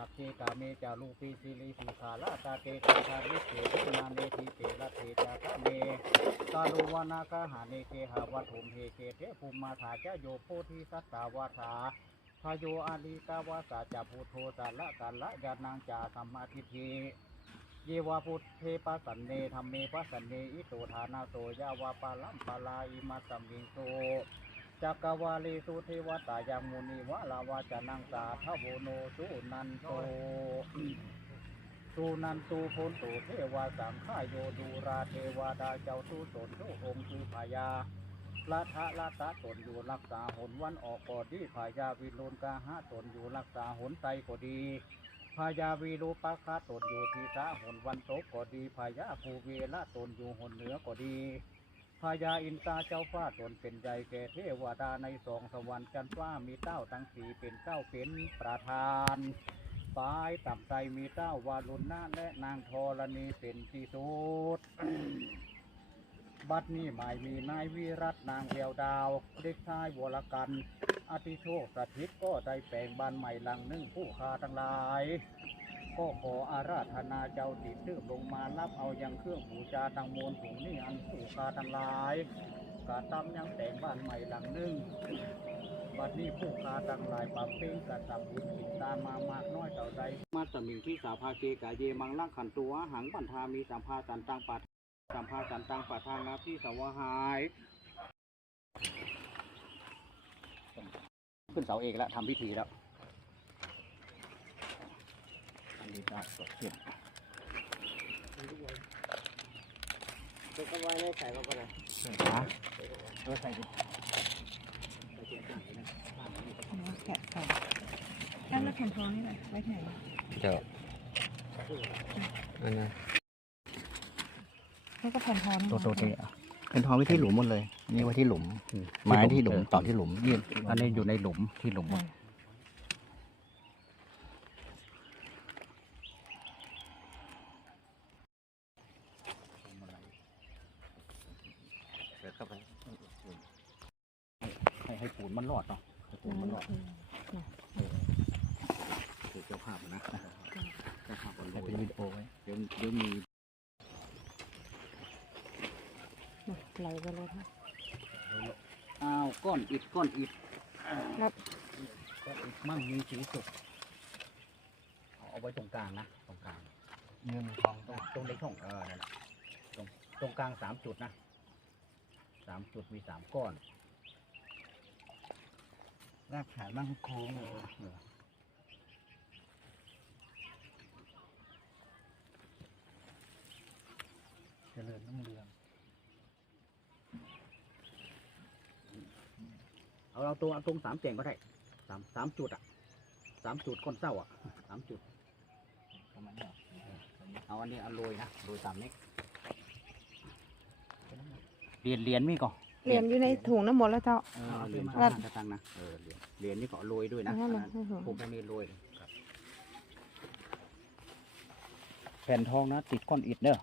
สัพเพกาเมจารูปีสิริสิขาลาตาเตตาคาริเกตินาเมทิเตระเทจาคะเมกาลุวานาคาหาเนเกหาวัตถุมเหเกเทภูมิมาถาจโยโพธิสัตตาวาถาพโยอาลีกาวาสาจาพุทโธสาละกาละยานังจาสัมมาทิฏฐิเยวาพุทเทปัสันเนธรรมเมปัสันเนอิโตทานาโตยาวาปาลัมปาลาอิมาสัมมิงโต จักวาลีสุเทวตายังมุนีวะลาวาจานังสาทโวโนสุนันโตสุนันตูพุนตุเทวาสังขายโยดูราเทวดาเจ้าทุตนทุองค์คือพยาละทะละตะตนอยู่รักษาหนวันออกกอดีพายาวิรุณกาหะตนอยู่รักษาหนไตก็ดีพายาวีรูปะคาตนอยู่ทีสาหนวันตกก็ดีพายาภูเวละตนอยู่หนเหนือก็ดี พายาอินตาเจ้าฟ้าตนเป็นใหญ่แก่เทวดาในสองสวรรค์จันทร์ฟ้ามีเต้าทั้งสีเป็นเต้าเป็นประธานปลายต่ำใจมีเต้าวาลุนนาและนางธรณีเป็นที่สุดบัดนี้หมายมีนายวิรัตนางเดียวดาวเด็กชายวรกันอาติโชคสถิตก็ได้แปลงบ้านใหม่หลังหนึ่งผู้คาทั้งหลาย ก็ขออาราธนาเจ้าติดตื้มลงมารับเอายังเครื่องบูชาตังมวลถุงนี่อันผู้ค้าทั้งหลายกาตำยังแต่งบ้านใหม่หลังหนึ่งบัดนี้ผู้ค้าทั้งหลายปรับเพ่งกระทำบุญกินตามมามากน้อยเต่าใดมาสมิงที่สาภาเกกาเยมังลักขันตัวหังบันทามีสัมภาสันตังปัดสัมภาสันตังปัดทางนาที่สวหายขึ้นเสาเอกแล้วทำพิธีแล้ว อันนี้ก็ตกเขียนตัวก็ไว้ในใส่มาก่อนนะฮะเออใส่ดิแกะต่อแล้วแล้วแผ่นทองนี่แหละไว้ที่ไหนเจ้าอันนั้นแล้วก็แผ่นทองนี่ตัวโตเตะเป็นทองไว้ที่หลุมหมดเลย นี่ไว้ที่หลุมไม้ที่หลุมต่อที่หลุมนี่อันนี้อยู่ในหลุมที่หลุมหมด เดี๋ยวเข้าไปให้ให้ปูนมันรอดเนาะให้ปูนมันรอดคือเจ้าภาพนะเจ้าภาพมันโรให้ยเป็นวิดีโอไว้เดี๋ยวเดี๋ยวมีไหลไปเลยค่ะอ้าวก้อนอิฐก้อนอิฐแล้วก้อนอิฐมั่งมีสีสุกเอาไว้ตรงกลางนะตรงกลางเงินทองตรงตรงในช่องเออนั่นแหละตรงตรงกลางสามจุดนะ สามจุดมีสามก้อน รากฐานมั่งคงเออเจริญน้ำเรืองเอาเราตรงเอาตรงสามเจ่งก็ได้สามสามจุดอะสามจุดก้นเศร้าอะสามจุดประมาณนี้เอาอันนี้เอาโรยนะโรยตามนี้ เหรียญเหรียญมีก่อนเหรียญอยู่ในถุงน้ำมนต์แล้วเจ้า เออเหรียญรัห้าดสตังค์นะเออเหรียญเหรียญนี่ก็เอาโรยด้วยนะเอาเลยให้ถุงผมไม่มีโรยเลยครับแผ่นทองนะ ติดก้อนอิฐเด้อ